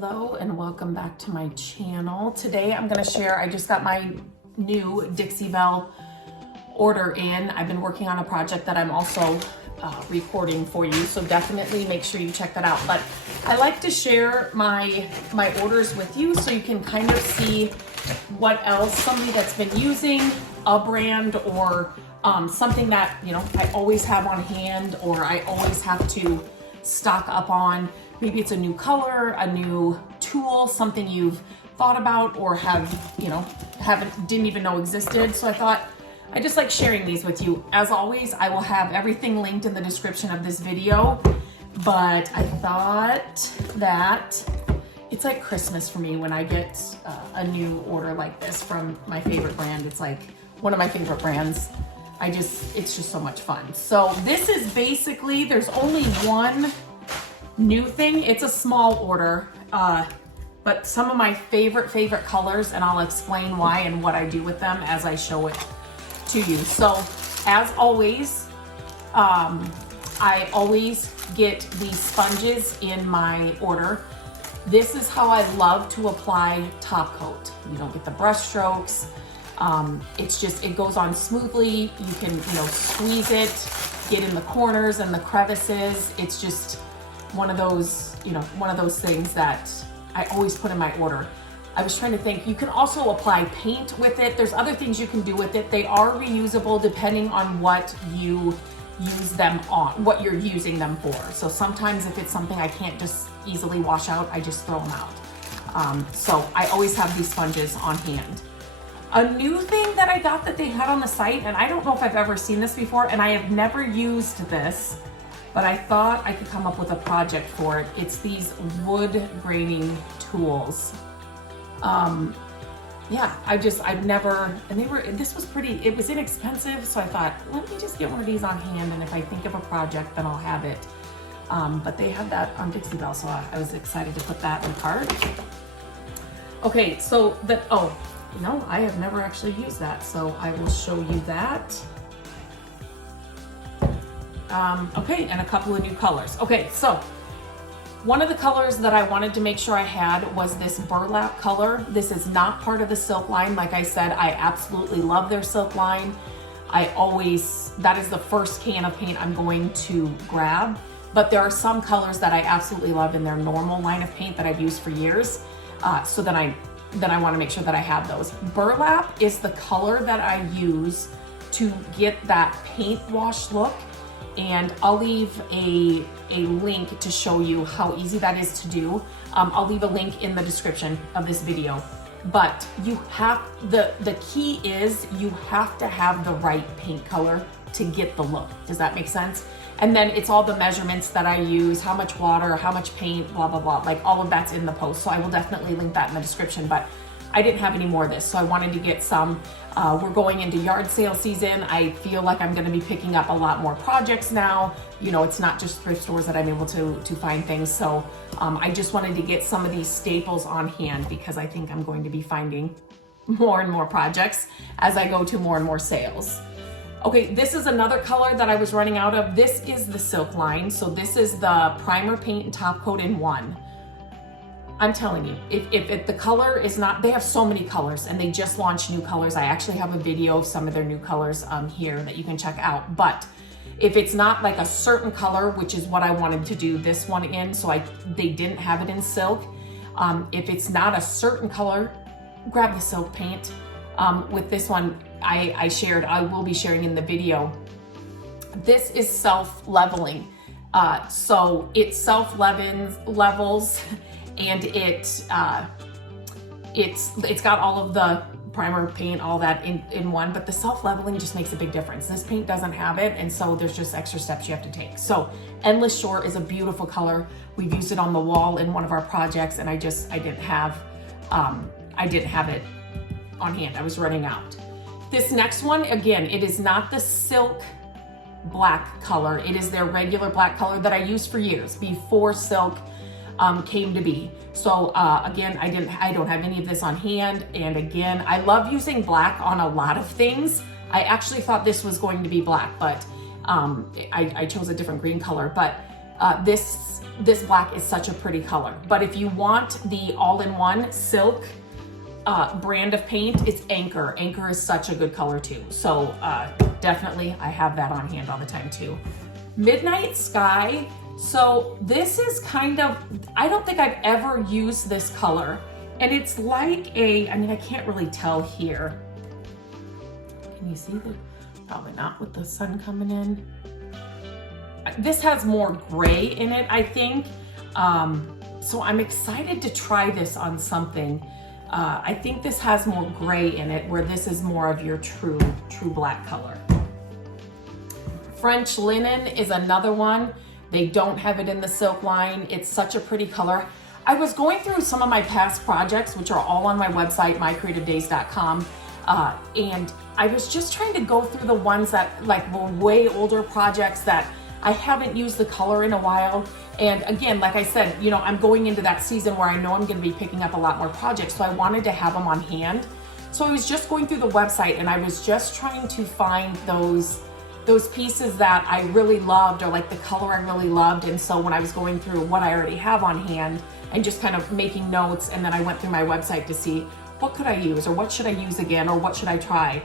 Hello and welcome back to my channel. Today I'm going to share, I just got my new Dixie Belle order in. I've been working on a project that I'm also recording for you, so definitely make sure you check that out. But I like to share my orders with you so you can kind of see what else somebody that's been using a brand or something that, you know, I always have on hand or I always have to stock up on. Maybe it's a new color, a new tool, something you've thought about or didn't even know existed. So I thought I just like sharing these with you. As always, I will have everything linked in the description of this video, but I thought that it's like Christmas for me when I get a new order like this from my favorite brand. It's like one of my favorite brands. It's just so much fun. So this is basically, there's only one new thing. It's a small order, but some of my favorite colors, and I'll explain why and what I do with them as I show it to you. So as always, I always get these sponges in my order. This is how I love to apply top coat. You don't get the brush strokes. It goes on smoothly. You can, squeeze it, get in the corners and the crevices. It's just one of those things that I always put in my order. I was trying to think, you can also apply paint with it. There's other things you can do with it. They are reusable depending on what you use them on, what you're using them for. So sometimes if it's something I can't just easily wash out, I just throw them out. So I always have these sponges on hand. A new thing that I got that they had on the site, and I don't know if I've ever seen this before, and I have never used this, but I thought I could come up with a project for it. It's these wood graining tools. This was it was inexpensive, so I thought, let me just get one of these on hand, and if I think of a project, then I'll have it. But they had that on Dixie Belle, so I was excited to put that in the cart. Okay, so no, I have never actually used that, so I will show you that. Okay, and a couple of new colors. Okay, so one of the colors that I wanted to make sure I had was this burlap color. This is not part of the silk line. Like I said, I absolutely love their silk line. That is the first can of paint I'm going to grab, but there are some colors that I absolutely love in their normal line of paint that I've used for years. So then I want to make sure that I have those. Burlap is the color that I use to get that paint wash look. And I'll leave a link to show you how easy that is to do. I'll leave a link in the description of this video. But the key is you have to have the right paint color to get the look. Does that make sense? And then it's all the measurements that I use, how much water, how much paint, blah, blah, blah. Like all of that's in the post. So I will definitely link that in the description, but I didn't have any more of this. So I wanted to get some. We're going into yard sale season. I feel like I'm gonna be picking up a lot more projects now. It's not just thrift stores that I'm able to find things. So I just wanted to get some of these staples on hand because I think I'm going to be finding more and more projects as I go to more and more sales. Okay, this is another color that I was running out of. This is the silk line. So this is the primer, paint, and top coat in one. I'm telling you, if the color is not, they have so many colors and they just launched new colors. I actually have a video of some of their new colors here that you can check out. But if it's not like a certain color, which is what I wanted to do this one in, so they didn't have it in silk. If it's not a certain color, grab the silk paint. With this one, I will be sharing in the video. This is self-leveling. So it self-levels and it's got all of the primer, paint, all that in one, but the self-leveling just makes a big difference. This paint doesn't have it, and so there's just extra steps you have to take. So Endless Shore is a beautiful color. We've used it on the wall in one of our projects, and I didn't have it on hand. I was running out. This next one, again, it is not the silk black color. It is their regular black color that I used for years before silk came to be. So again, I don't have any of this on hand. And again, I love using black on a lot of things. I actually thought this was going to be black, but I chose a different green color. But This black is such a pretty color. But if you want the all-in-one silk brand of paint, it's Anchor. Anchor is such a good color too. So definitely I have that on hand all the time too. Midnight Sky. So this is kind of, I don't think I've ever used this color. And it's like I mean, I can't really tell here. Can you see the, probably not with the sun coming in. This has more gray in it, I think. So I'm excited to try this on something. I think this has more gray in it, where this is more of your true black color. French Linen is another one. They don't have it in the silk line. It's such a pretty color. I was going through some of my past projects, which are all on my website, mycreativedays.com. And I was just trying to go through the ones that like were way older projects that I haven't used the color in a while. And again, like I said, you know, I'm going into that season where I know I'm gonna be picking up a lot more projects. So I wanted to have them on hand. So I was just going through the website and I was just trying to find those pieces that I really loved, or like the color I really loved. And so when I was going through what I already have on hand and just kind of making notes, and then I went through my website to see what could I use, or what should I use again, or what should I try.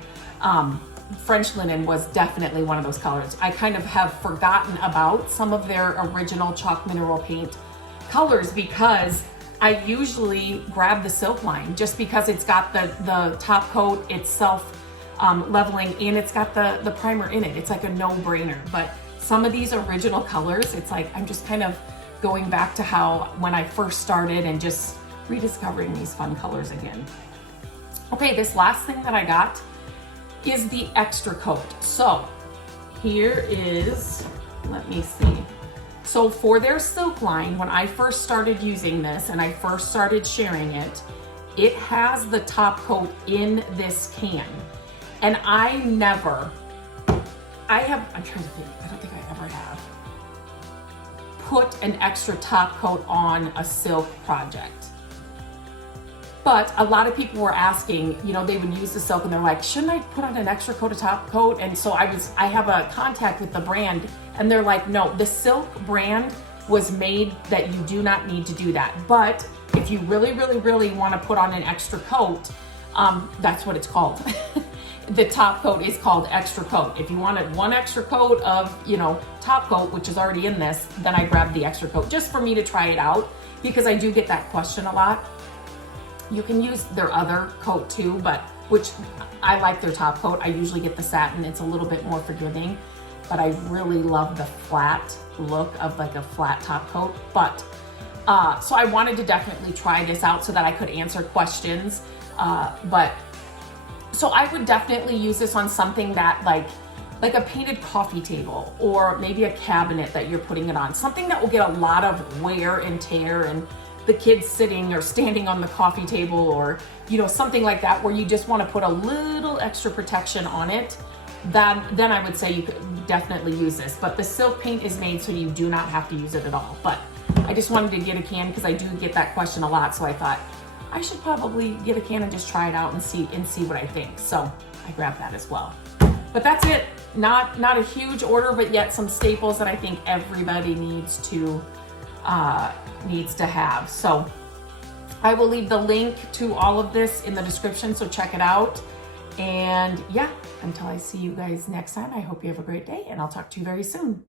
French Linen was definitely one of those colors. I kind of have forgotten about some of their original chalk mineral paint colors because I usually grab the silk line just because it's got the top coat, it's self leveling, and it's got the primer in it. It's like a no-brainer. But some of these original colors, it's like I'm just kind of going back to how when I first started and just rediscovering these fun colors again. Okay, this last thing that I got is the extra coat. So here is, let me see. So for their silk line, when I first started using this and I first started sharing it, it has the top coat in this can. And I'm trying to think, I don't think I ever have put an extra top coat on a silk project. But a lot of people were asking, you know, they would use the silk and they're like, shouldn't I put on an extra coat of top coat? And so I have a contact with the brand and they're like, no, the silk brand was made that you do not need to do that. But if you really, really, really want to put on an extra coat, that's what it's called. The top coat is called extra coat. If you wanted one extra coat of, you know, top coat, which is already in this, then I grabbed the extra coat just for me to try it out, because I do get that question a lot. You can use their other coat too, but which I like their top coat. I usually get the satin. It's a little bit more forgiving, but I really love the flat look of like a flat top coat. But so I wanted to definitely try this out so that I could answer questions. So I would definitely use this on something that like a painted coffee table, or maybe a cabinet that you're putting it on. Something that will get a lot of wear and tear, and the kids sitting or standing on the coffee table, or, you know, something like that where you just want to put a little extra protection on it. Then I would say you could definitely use this. But the silk paint is made so you do not have to use it at all. But I just wanted to get a can because I do get that question a lot. So I thought I should probably get a can and just try it out and see what I think. So I grabbed that as well. But that's it. Not a huge order, but yet some staples that I think everybody needs to have. So I will leave the link to all of this in the description, so check it out. And yeah, until I see you guys next time, I hope you have a great day, and I'll talk to you very soon.